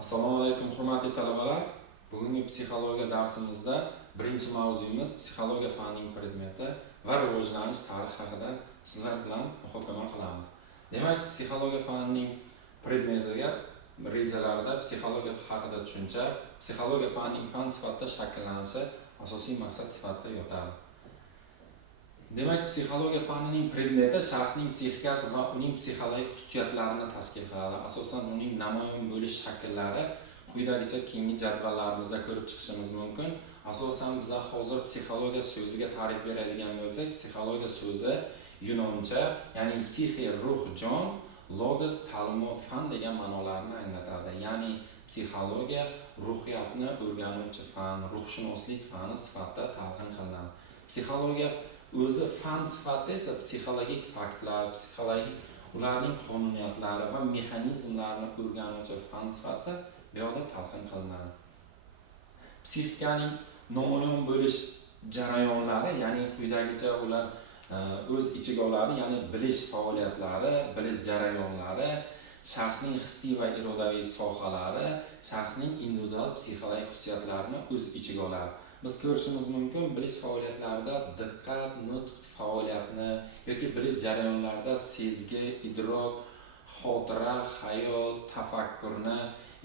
Assalomu alaykum hurmatli talabalar. Bugungi psixologiya darsimizda birinchi mavzuyimiz psixologiya fanining predmeti va rivojlanish tarixi haqida sizlar bilan muhokama qilamiz. Demak, psixologiya fanining predmetiga rejalarida psixologiya haqida tushuncha, psixologiya fanining fan sifatida shakllanishi asosiy maqsad sifatida yotadi. Demak, psixologiya fanining predmeti shaxsning psixikasi va uning psixologik xususiyatlarini tashkil qiladi. Asosan uning namoyon bo'lish shakllari quyidagicha keyingi jadvallarimizda ko'rib chiqishimiz mumkin. Asosan biz hozir psixologiya so'ziga ta'rif beradigan bo'lsak, psixologiya so'zi yunoncha, ya'ni psixe ruh jon, logos ta'limot fan degan ma'nolarni anglatadi. Ya'ni psixologiya ruhiyatni o'rganuvchi fan, ruhshunoslik fani sifatida talqin qilinadi. Psixologiya o'zi fan sifatida esa psixologik faktlar, psixologik ularning qonuniyatlari va mexanizmlarini o'rganuvchi fan sifatida bu yerda talqin qilinadi. Psixikaning namoyon bo'lish jarayonlari, ya'ni quyidagicha ular o'z ichiga oladi, ya'ni bilish faoliyatlari, bilish jarayonlari, shaxsning hissiy va irodaviy sohalari, shaxsning individual psixologik xususiyatlarini o'z ichiga oladi. Biz ko'rishimiz mumkin, bilish faoliyatlarida diqqat, nutq faoliyatini yoki bilish jarayonlarida sezgi, idrok, xotira, xayol, tafakkurni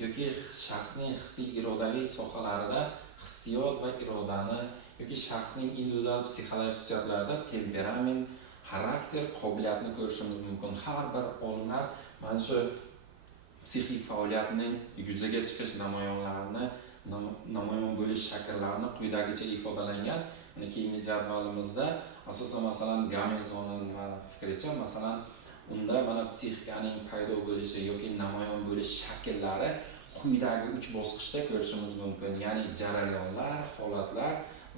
yoki shaxsning hissiy irodaviy sohalarida hissiyot va irodani yoki shaxsning individual psixologik xususiyatlarida temperament, xarakter, qobiliyatni ko'rishimiz mumkin. Har bir olimlar mana shu psixik faoliyatning yuzaga chiqish namoyon bo'lish shakllarini quyidagicha ifodalangan. Mana keyingi jadvalimizda asosan masalan Gamezonning fikricha masalan unda mana psixikaning paydo bo'lishi yoki namoyon bo'lish shakllari quyidagi 3 bosqichda ko'rishimiz mumkin. Ya'ni jarayonlar, holatlar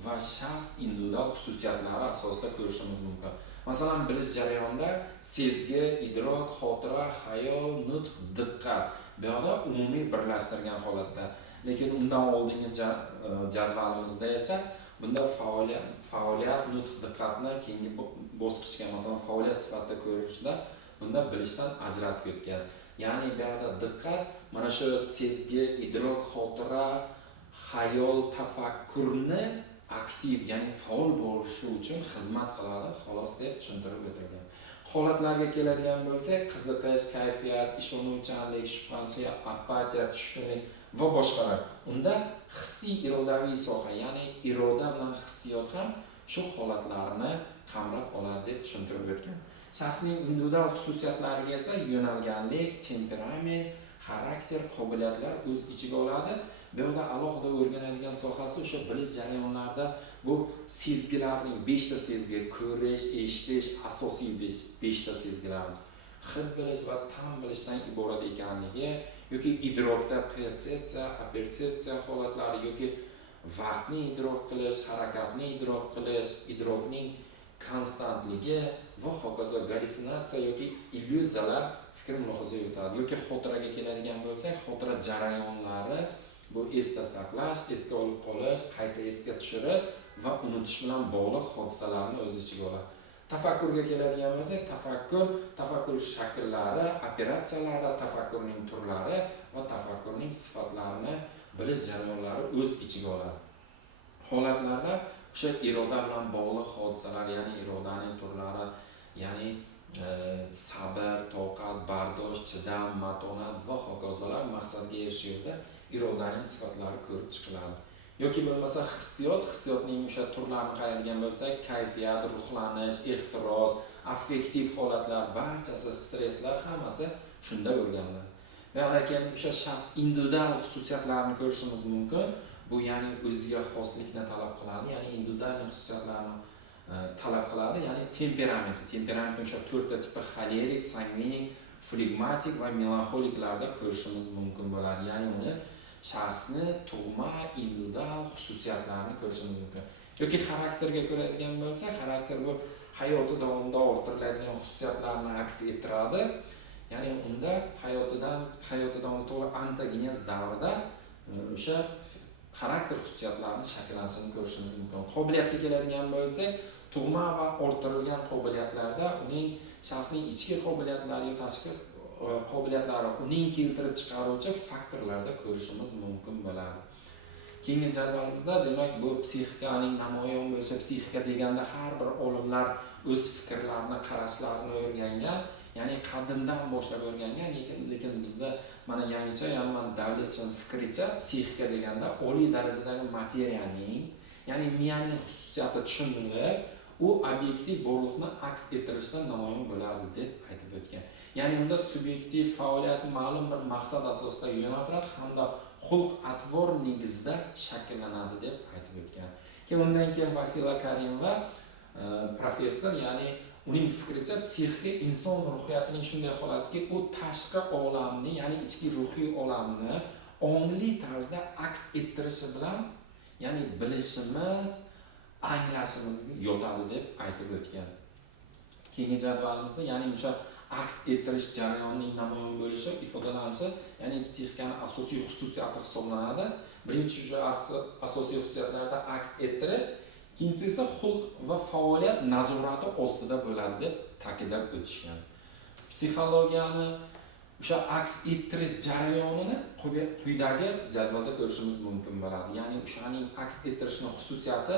va shaxs individual xususiyatlari asosida ko'rishimiz mumkin. Masalan, bilish jarayonida sezgi, idrok, xotira, xayol, nutq, diqqat bu yerda umumiy birlashtirgan holatda. Lekin undan oldingi jadvalimizda esa bunda faoliyat, nutq, diqqatni keyingi bosqichga masalan faoliyat sifatida ko'rishda bunda bilishdan ajratib ketgan. Ya'ni bu yerda diqqat mana shu sezgi, idrok, xotira, xayol, tafakkurni aktiv, ya'ni faol bo'lishi uchun xizmat qiladi, xolos deb tushuntirib o'tilgan. Holatlarga keladigan bo'lsak, qiziqish, kayfiyat, ishonuvchanlik, shubhalanishlik, apatiya, tushkunlik va boshqalar. Unda hissiy irodaviy soha, ya'ni iroda bilan hissiyot ham shu holatlarni qamrab oladi deb tushuntirib o'tgan. Shaxsning individual xususiyatlariga esa yo'nalganlik, temperament, xarakter, qobiliyatlar o'z ichiga oladi. Bu yerda alohida o'rganadigan sohasi o'sha bilish jarayonlarida bu sezgilarning 5 ta sezgi, ko'rish, eshitish, asosiy 5 ta sezgilarimiz. Hid bilish va tam bilishdan iborat ekanligi yoki idrokda persepsiya, apersepsiya holatlari yoki vaqtni idrok qilish, harakatni idrok qilish, idrokning konstantligi va hokazo gallyutsinatsiya yoki illyuziyalar fikr mulohaza yuritadi. Yoki xotiraga keladigan bo'lsak, xotira jarayonlari bu esda saqlash, esga olib qolish, qayta esga tushirish va unutish bilan bog'liq hodisalarni o'z ichiga oladi. Tafakkurga keladigan bo'lsak, tafakkur shakllari, operatsiyalari, tafakkurning turlari va tafakkurning sifatlarini bilish jarayonlari o'z ichiga oladi. Holatlarda o'sha iroda bilan bog'liq hodisalar, ya'ni irodaning turlari, ya'ni sabr, toqat, bardosh, chidam, matonat va hokazolar maqsadga erishishda irodaning sifatlari ko'rib chiqiladi. Yoki bo'lmasa hissiyotning o'sha turlarini qaraydigan bo'lsak, kayfiyat, ruhlanish, ehtiros, affektiv holatlar, barchasi stresslar hammasi shunda o'rganiladi. Va lekin o'sha shaxs individual xususiyatlarini ko'rishimiz mumkin. Bu ya'ni o'ziga xoslikni talab qiladi, ya'ni individual xususiyatlarni talab qiladi, ya'ni temperament o'sha 4 ta tipi xolerik, sangvinik, flegmatik va melanxoliklarda ko'rishimiz mumkin bo'ladi. Ya'ni uni shaxsni tug'ma individual xususiyatlarini ko'rishimiz mumkin. Yoki xarakterga ko'radigan bo'lsa, xarakter bu hayoti davomida orttiriladigan xususiyatlarni aks ettiradi. Ya'ni unda hayoti davomida to'g'ri antogenez davrida o'sha xarakter xususiyatlarini shakllanishini ko'rishimiz mumkin. Qobiliyatga keladigan bo'lsak, tug'ma va orttirilgan qobiliyatlarda uning shaxsning ichki qobiliyatlari, tashqi qobiliyatlari, uning keltirib chiqaruvchi faktorlarda ko'rishimiz mumkin bo'ladi. Keyingi jadvalimizda demak bu psixikaning namoyon bo'lishi, psixika deganda har bir olimlar o'z fikrlarini, qarashlarini o'rgangan, ya'ni qadimdan boshlab o'rgangan, lekin bizda mana yangicha, ya'ni mana Davletjon fikricha psixika deganda oliy darajadagi materiyaning, ya'ni miyaning xususiyati tushunilib, u obyektiv borliqni aks ettirishda namoyon bo'ladi deb aytib o'tgan. Ya'ni unda subyektiv faoliyat ma'lum bir maqsad asosida yo'naltiriladi hamda xulq-atvor negizida shakllanadi deb aytib o'tgan. Undan keyin Vasila Karimova professor, ya'ni uning fikricha psixika inson ruhiyatining shunday holatki, u tashqi olamni, ya'ni ichki ruhiy olamni ongli tarzda aks ettirishi bilan, ya'ni bilishimiz, anglashimizga yotadi deb aytib o'tgan. Keyingi jadvalimizda, ya'ni o'sha aks ettirish jarayonining namoyon bo'lishi, ifodalanishi, ya'ni psixikaning asosiy xususiyati hisoblanadi. Birinchi o'sha asosiy xususiyatlarda aks ettirish, ikkinchisi esa xulq va faoliyat nazorati ostida bo'ladi deb ta'kidlab o'tishgan. Psixologiyani o'sha aks ettirish jarayonini quyidagi jadvalda ko'rishimiz mumkin bo'ladi. Ya'ni o'shaning aks ettirishning xususiyati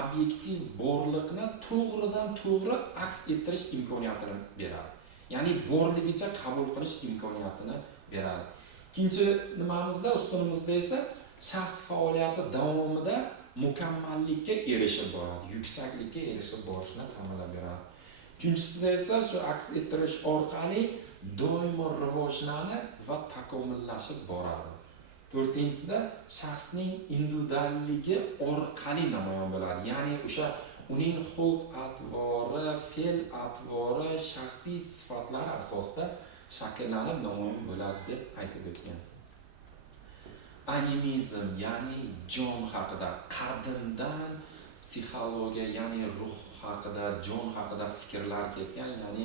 obyektiv borliqni to'g'ridan to'g'ri aks ettirish imkoniyatini beradi. Ya'ni borligicha qabul qilish imkoniyatini beradi. Ikkinchi nimamizda, ustunimizda esa shaxs faoliyati davomida mukammallikka erishib boradi, yuksaklikka erishib borishni ta'minlab beradi. Uchinchisida esa shu aks ettirish orqali doimo rivojlanib va takomillashib boradi. To'rtinchisida shaxsning individualligi orqali namoyon bo'ladi. Ya'ni o'sha uning xulq-atvori, fe'l-atvori, shaxsiy sifatlari asosida shakllanib namoyon bo'ladi deb aytib o'tgan. Animizm, ya'ni jon haqida, qadimdan psixologiya, ya'ni ruh haqida, jon haqida fikrlar ketgan, ya'ni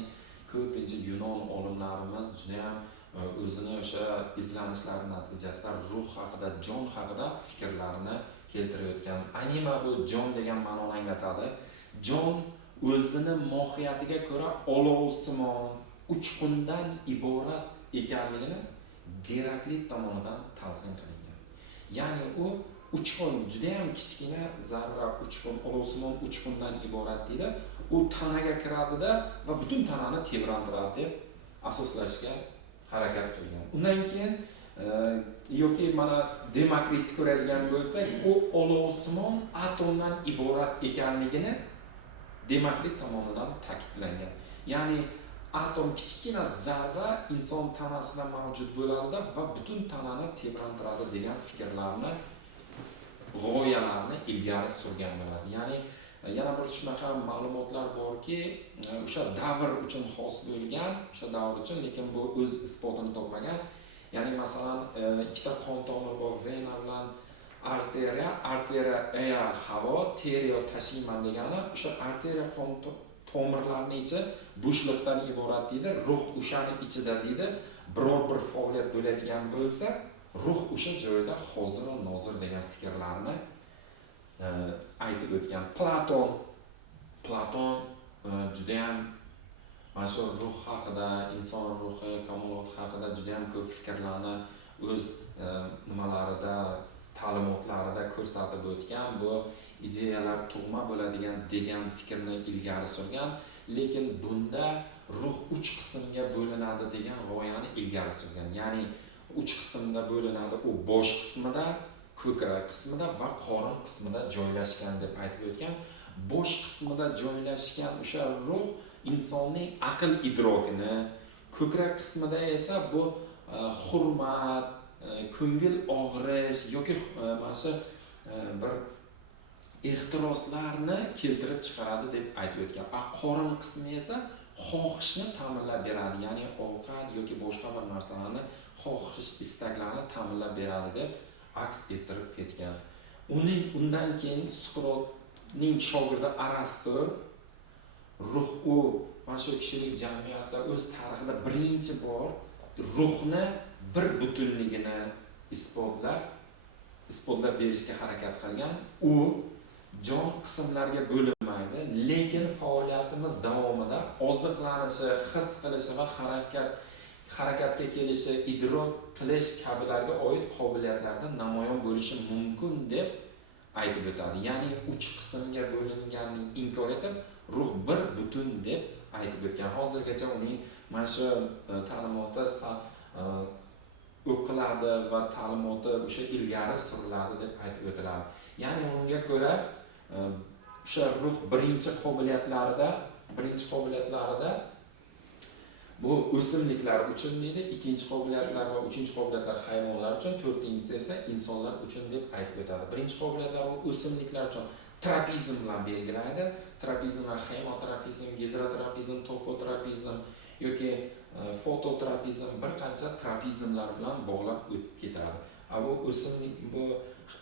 ko'pincha Yunon olimlarimiz juda ham o'zini o'sha izlanishlari natijasida ruh haqida, jon haqida fikrlarni keltirib o'tgan. Anima bu jon degan ma'noni anglatadi. Jon o'zini mohiyatiga ko'ra olovsimon, uchqundan iborat ekanligini Geraklit tomonidan talqin qilingan. Ya'ni u uchqun, juda ham kichkina zarra uchqun, olovsimon uchqundan iborat deydi. U tanaga kiradida va butun tanani tebrantiradi deb asoslashga harakat qilgan. Undan keyin yoki mana Demokrit ko'radigan bo'lsak, u olovsimon atomdan iborat ekanligini Demokrit tomonidan ta'kidlangan. Ya'ni atom kichkina zarra inson tanasida mavjud bo'ladi va butun tanani tebrantiradi degan fikrlarni, g'oyalarni ilgari surgan bo'ladi. Ya'ni yana bir shunaqa ma'lumotlar borki, o'sha davr uchun xos bo'lgan, o'sha davr uchun, lekin bu o'z isbotini topmagan. Ya'ni masalan, ikkita qon tomiri bor, vena bilan arteriya aya havo, terio tashiyman degani, o'sha arteriya qon tomirlarning ichi bo'shliqdan iborat deydi, ruh o'shani ichida deydi. Biror bir faoliyat bo'ladigan bo'lsa, ruh o'sha joyda hozir va nozir degan fikrlarni aytib o'tgan. Platon juda ham mana shu ruh haqida, inson ruhi, kamolot haqida juda ham ko'p fikrlarni o'z nimalarida, ta'limotlarida ko'rsatib o'tgan. Bu ideyalar tug'ma bo'ladigan degan fikrni ilgari surgan, lekin bunda ruh 3 qismga bo'linadi degan g'oyani ilgari surgan. Ya'ni 3 qismda bo'linadi, u bosh qismida, ko'krak qismida va qorin qismida joylashgan deb aytib o'tgan. Bosh qismida joylashgan o'sha ruh insonning aql idrokini, ko'krak qismida esa bu hurmat, ko'ngil og'rish yoki mana shu bir ehtiroslarni keltirib chiqaradi deb aytib o'tgan. Qorin qismi esa xohishni ta'minlab beradi, ya'ni ovqat yoki boshqa bir narsalarni xohish, istaklarni ta'minlab beradi deb aks ettirib ketgan. Undan keyin Suqrotning shogirdi Arastu, ruh u mana shu kishilik jamiyatda o'z tarixida birinchi bor ruhni bir butunligini isbotlab berishga harakat qilgan. U jon qismlarga bo'linmaydi, lekin faoliyatimiz davomida oziqlanishi, his qilishi va harakat harakatga kelishi, idrok qilish kabilarga oid qobiliyatlarda namoyon bo'lishi mumkin deb aytib o'tadi. Ya'ni 3 qismga bo'linganini inkor etib, ruh bir butun deb aytib o'tgan. Hozirgacha uning mana shu ta'limoti o'qiladi va ta'limoti o'sha ilgari suriladi deb aytib o'tiladi. Ya'ni unga ko'ra o'sha ruh birinchi qobiliyatlarida bu o'simliklar uchun deydi, ikkinchi qobiliyatlar va uchinchi qobiliyatlar hayvonlar uchun, to'rtinchisi esa insonlar uchun deb aytib o'tadi. Birinchi qobiliyatlar va o'simliklar uchun trapizm bilan belgilaydi. Trapizmlar hemotrapizm, gidrotrapizm, topotrapizm yoki fototrapizm bir qancha trapizmlar bilan bog'lab o'tib ketadi. Bu o'simlik, bu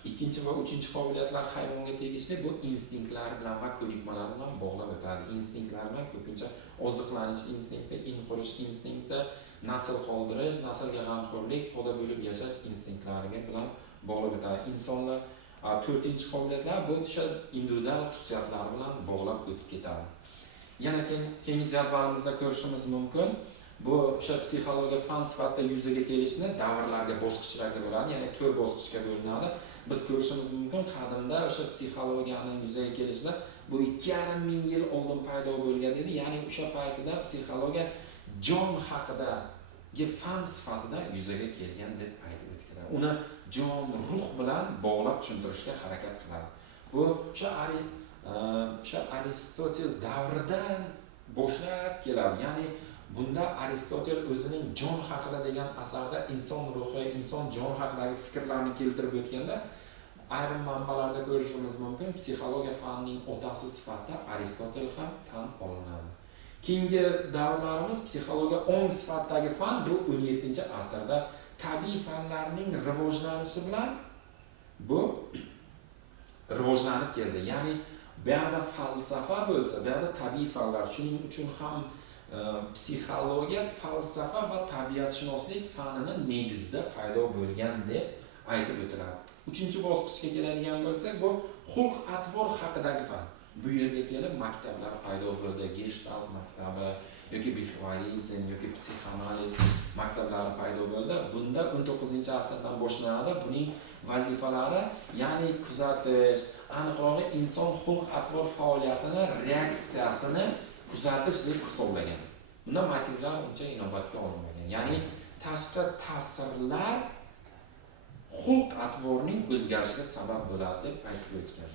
ikkinchi va uchinchi qobiliyatlar hayvonga tegishli, bu instinktlar bilan va ko'nikmalar bilan bog'lab o'tadi. Instinktlar bilan ko'pincha oziqlanish instinkti, in qurish instinkti, nasl qoldirish, naslga g'amxo'rlik, to'da bo'lib yashash instinktlariga bilan bog'lab o'tadi. Insonlar to'rtinchi qobiliyatlar bu o'sha individual xususiyatlari bilan bog'lab o'tib ketadi. Yana keyingi jadvalimizda ko'rishimiz mumkin. Bu o'sha psixologiya fan sifatida yuzaga kelishni davrlarga, bosqichlarga bo'ladi, ya'ni 4 bosqichga bo'linadi. Biz ko'rishimiz mumkin, qadimda o'sha psixologiyaning yuzaga kelishida bu 2,5 ming yil oldin paydo bo'lgan edi. Ya'ni o'sha paytida psixologiya jon haqidagi fan sifatida yuzaga kelgan deb aytib o'tgan. Uni jon, ruh bilan bog'lab tushuntirishga harakat qiladi. Bu o'sha Aristotel davridan boshlab keladi. Ya'ni bunda Aristotel o'zining jon haqida degan asarda inson ruhi, inson jon haqidagi fikrlarni keltirib o'tganda, ayrim manbalarda ko'rishimiz mumkin, psixologiya fanining otasi sifatida Aristotel ham tan olinadi. Keyingi davrlarimiz psixologiya ong sifatidagi fan bu 17-asrda tabiiy fanlarning rivojlanishi bilan bu rivojlanib keldi. Ya'ni bu yerda falsafa bo'lsa, bu yerda tabiiy fanlar, shuning uchun ham psixologiya, falsafa va tabiatshunoslik fanining negizida paydo bo'lgan deb aytib o'tiladi. 3-bosqichga keladigan bo'lsak, bu xulq-atvor haqidagi fan. Bu yerga kelib maktablar paydo bo'ldi, Gestalt maktabi yoki behavioralizm yoki psixoanaliz maktablari paydo bo'ldi. Bunda 19-asrdan boshlanadi. Buning vazifalari, ya'ni kuzatish, aniqrog'i inson xulq-atvor faoliyatini, reaksiyasini kuzatish deb hisoblagan. Bunda motivlar uncha inobatga olinmagan. Ya'ni tashqi ta'sirlar xulq-atvorning o'zgarishiga sabab bo'ladi deb aytib o'tgan.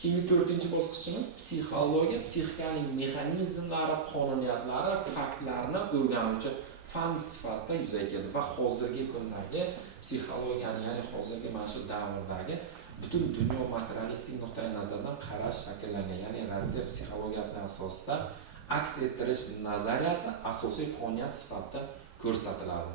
Keyingi 4-bosqichimiz psixologiya, psixikaning mexanizmlari, qonuniyatlari, faktlarni o'rganuvchi fan sifatida yuzaga keldi va hozirgi kundagi psixologiyani, ya'ni hozirgi mana shu davrdagi butun dunyo materialistik nuqtai nazardan qarash shakllangan, ya'ni Rossiya psixologiyasining asosida aks ettirish nazariyasi asosiy qonuniyat sifatida ko'rsatiladi.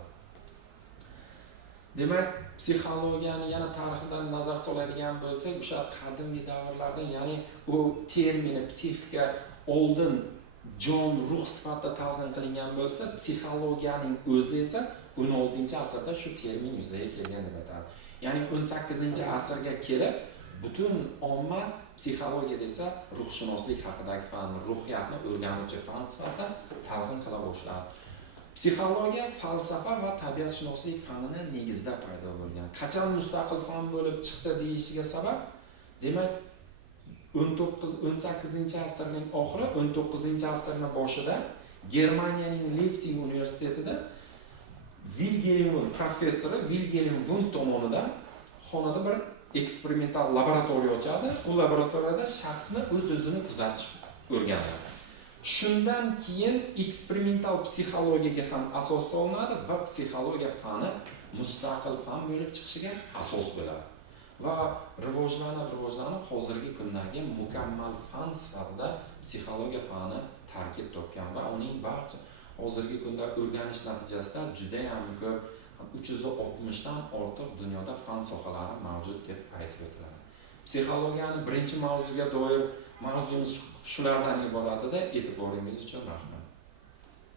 Demak, psixologiyani yana tarixidan nazar soladigan bo'lsak, o'sha qadimgi davrlarda, ya'ni u termini psixika oldin jon, ruh sifatida talqin qilingan bo'lsa, psixologiyaning o'zi esa 16-asrda shu termin yuzaga kelgan deb aytadi. Ya'ni 18-asrga kelib butun omma psixologiya desa ruhshunoslik haqidagi fan, ruhiyatni o'rganuvchi fan sifatida talqin qila boshladi. Psixologiya, falsafa va tabiatshunoslik fanining negizida paydo bo'lgan. Qachon mustaqil fan bo'lib chiqdi deyishiga sabab, demak 18-asrning oxiri, 19-asrning boshida Germaniyaning Leipzig universitetida Wilhelm professori Wilhelm Wundt tomonidan xonada bir eksperimental laboratoriya ochadi. Bu laboratoriyada shaxsni o'z-o'zini kuzatish o'rganiladi. Shundan keyin eksperimental psixologiyaga ham asos solinadi va psixologiya fani mustaqil fan bo'lib chiqishiga asos bo'ladi. Va rivojlanib hozirgi kundagi mukammal fan sifatida psixologiya fani tarkib topgan va uning barcha hozirgi kunda o'rganish natijasida juda ham ko'p 360 dan ortiq dunyoda fan sohalari mavjud deb aytib o'tiladi. Psixologiyani birinchi mavzuga doir mavzuyimiz shulardan iborat edi. E'tiboringiz uchun rahmat.